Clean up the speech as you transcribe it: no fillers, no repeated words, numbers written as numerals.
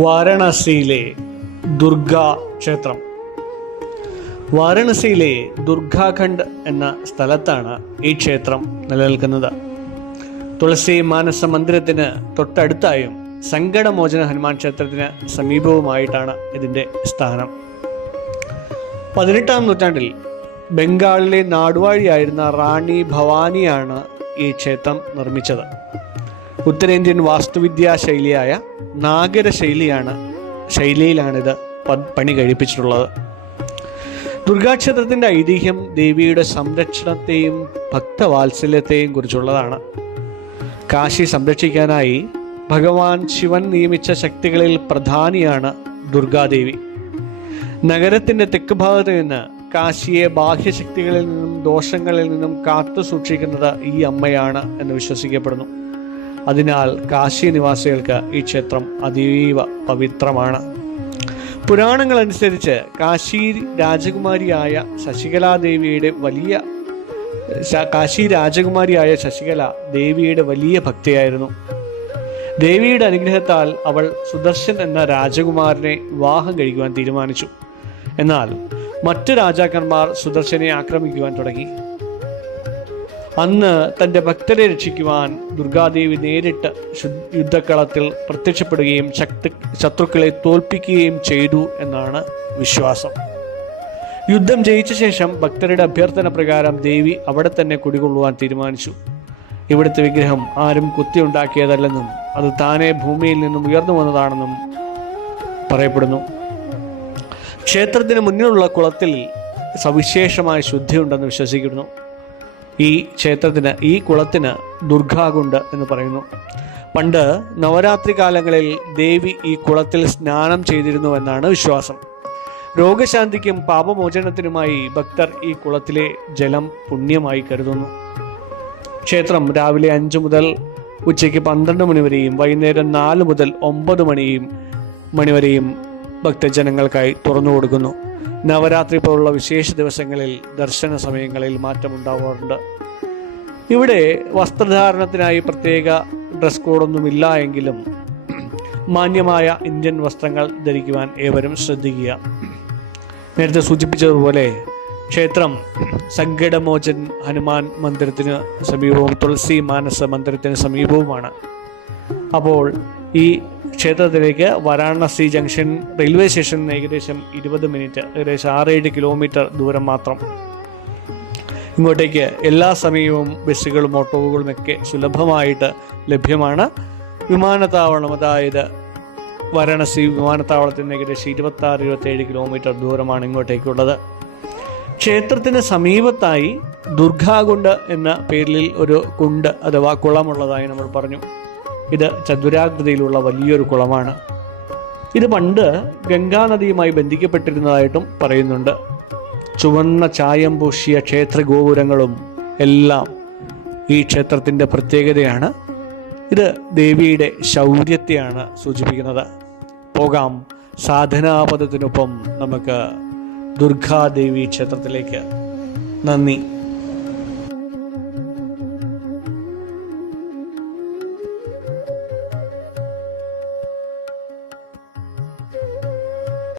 വാരണാസിയിലെ ദുർഗാ ക്ഷേത്രം. വാരണാസിയിലെ ദുർഗാഖണ്ഡ് എന്ന സ്ഥലത്താണ് ഈ ക്ഷേത്രം നിലനിൽക്കുന്നത്. തുളസി മാനസ മന്ദിരത്തിന് തൊട്ടടുത്തായും സങ്കടമോചന ഹനുമാൻ ക്ഷേത്രത്തിന് സമീപവുമായിട്ടാണ് ഇതിൻ്റെ സ്ഥാനം. 18-ാം നൂറ്റാണ്ടിൽ ബംഗാളിലെ നാടുവാഴിയായിരുന്ന റാണി ഭവാനിയാണ് ഈ ക്ഷേത്രം നിർമ്മിച്ചത്. ഉത്തരേന്ത്യൻ വാസ്തുവിദ്യാ ശൈലിയായ നാഗര ശൈലിയിലാണിത് പണി കഴിപ്പിച്ചിട്ടുള്ളത്. ദുർഗാക്ഷേത്രത്തിൻ്റെ ഐതിഹ്യം ദേവിയുടെ സംരക്ഷണത്തെയും ഭക്തവാത്സല്യത്തെയും കുറിച്ചുള്ളതാണ്. കാശി സംരക്ഷിക്കാനായി ഭഗവാൻ ശിവൻ നിയമിച്ച ശക്തികളിൽ പ്രധാനിയാണ് ദുർഗാദേവി. നഗരത്തിൻ്റെ തെക്ക് ഭാഗത്ത് നിന്ന് കാശിയെ ബാഹ്യശക്തികളിൽ നിന്നും ദോഷങ്ങളിൽ നിന്നും കാത്തു സൂക്ഷിക്കുന്നത് ഈ അമ്മയാണ് എന്ന് വിശ്വസിക്കപ്പെടുന്നു. അതിനാൽ കാശി നിവാസികൾക്ക് ഈ ക്ഷേത്രം അതീവ പവിത്രമാണ്. പുരാണങ്ങളനുസരിച്ച് കാശി രാജകുമാരിയായ ശശികല ദേവിയുടെ വലിയ ഭക്തിയായിരുന്നു. ദേവിയുടെ അനുഗ്രഹത്താൽ അവൾ സുദർശൻ എന്ന രാജകുമാരനെ വിവാഹം കഴിക്കുവാൻ തീരുമാനിച്ചു. എന്നാൽ മറ്റു രാജാക്കന്മാർ സുദർശനെ ആക്രമിക്കുവാൻ തുടങ്ങി. അന്ന് തൻ്റെ ഭക്തരെ രക്ഷിക്കുവാൻ ദുർഗാദേവി നേരിട്ട് യുദ്ധക്കളത്തിൽ പ്രത്യക്ഷപ്പെടുകയും ശത്രുക്കളെ തോൽപ്പിക്കുകയും ചെയ്തു എന്നാണ് വിശ്വാസം. യുദ്ധം ജയിച്ച ശേഷം ഭക്തരുടെ അഭ്യർത്ഥന പ്രകാരം ദേവി അവിടെ തന്നെ കുടികൊള്ളുവാൻ തീരുമാനിച്ചു. ഇവിടുത്തെ വിഗ്രഹം ആരും കുത്തിയുണ്ടാക്കിയതല്ലെന്നും അത് താനെ ഭൂമിയിൽ നിന്നും ഉയർന്നു വന്നതാണെന്നും പറയപ്പെടുന്നു. ക്ഷേത്രത്തിന് മുന്നിലുള്ള കുളത്തിൽ സവിശേഷമായ ശുദ്ധിയുണ്ടെന്ന് വിശ്വസിക്കുന്നു. ഈ കുളത്തിന് ദുർഗാകുണ്ട് എന്ന് പറയുന്നു. പണ്ട് നവരാത്രി കാലങ്ങളിൽ ദേവി ഈ കുളത്തിൽ സ്നാനം ചെയ്തിരുന്നുവെന്നാണ് വിശ്വാസം. രോഗശാന്തിക്കും പാപമോചനത്തിനുമായി ഭക്തർ ഈ കുളത്തിലെ ജലം പുണ്യമായി കരുതുന്നു. ക്ഷേത്രം രാവിലെ 5 മുതൽ ഉച്ചയ്ക്ക് 12 മണി വരെയും വൈകുന്നേരം 4 മുതൽ 9 മണി വരെയും ഭക്തജനങ്ങൾക്കായി തുറന്നു കൊടുക്കുന്നു. നവരാത്രി പോലുള്ള വിശേഷ ദിവസങ്ങളിൽ ദർശന സമയങ്ങളിൽ മാറ്റമുണ്ടാവാറുണ്ട്. ഇവിടെ വസ്ത്രധാരണത്തിനായി പ്രത്യേക ഡ്രസ് കോഡൊന്നുമില്ല എങ്കിലും മാന്യമായ ഇന്ത്യൻ വസ്ത്രങ്ങൾ ധരിക്കുവാൻ ഏവരും ശ്രദ്ധിക്കുക. നേരത്തെ സൂചിപ്പിച്ചതുപോലെ ക്ഷേത്രം സങ്കടമോചൻ ഹനുമാൻ മന്ദിരത്തിന് സമീപവും തുളസി മാനസ മന്ദിരത്തിന് സമീപവുമാണ്. അപ്പോൾ ഈ ക്ഷേത്രത്തിലേക്ക് വാരാണസി ജംഗ്ഷൻ റെയിൽവേ സ്റ്റേഷനിൽ നിന്ന് ഏകദേശം 20 മിനിറ്റ്, ഏകദേശം 6-7 കിലോമീറ്റർ ദൂരം മാത്രം. ഇങ്ങോട്ടേക്ക് എല്ലാ സമയവും ബസ്സുകളും ഓട്ടോകളും ഒക്കെ സുലഭമായിട്ട് ലഭ്യമാണ്. വിമാനത്താവളം, അതായത് വാരാണസി വിമാനത്താവളത്തിൽ നിന്ന് ഏകദേശം 26-27 കിലോമീറ്റർ ദൂരമാണ് ഇങ്ങോട്ടേക്കുള്ളത്. ക്ഷേത്രത്തിന് സമീപത്തായി ദുർഗാകുണ്ട് എന്ന പേരിൽ ഒരു കുണ്ട് അഥവാ കുളമുള്ളതായി നമ്മൾ പറഞ്ഞു. ഇത് ചതുരാകൃതിയിലുള്ള വലിയൊരു കുളമാണ്. ഇത് പണ്ട് ഗംഗാനദിയുമായി ബന്ധിക്കപ്പെട്ടിരുന്നതായിട്ടും പറയുന്നുണ്ട്. ചുവന്ന ചായം പൂശിയ ക്ഷേത്ര ഗോപുരങ്ങളും എല്ലാം ഈ ക്ഷേത്രത്തിൻ്റെ പ്രത്യേകതയാണ്. ഇത് ദേവിയുടെ ശൗര്യത്തെയാണ് സൂചിപ്പിക്കുന്നത്. പോകാം സാധനാപദത്തിനൊപ്പം നമുക്ക് ദുർഗാദേവി ക്ഷേത്രത്തിലേക്ക്. നന്ദി.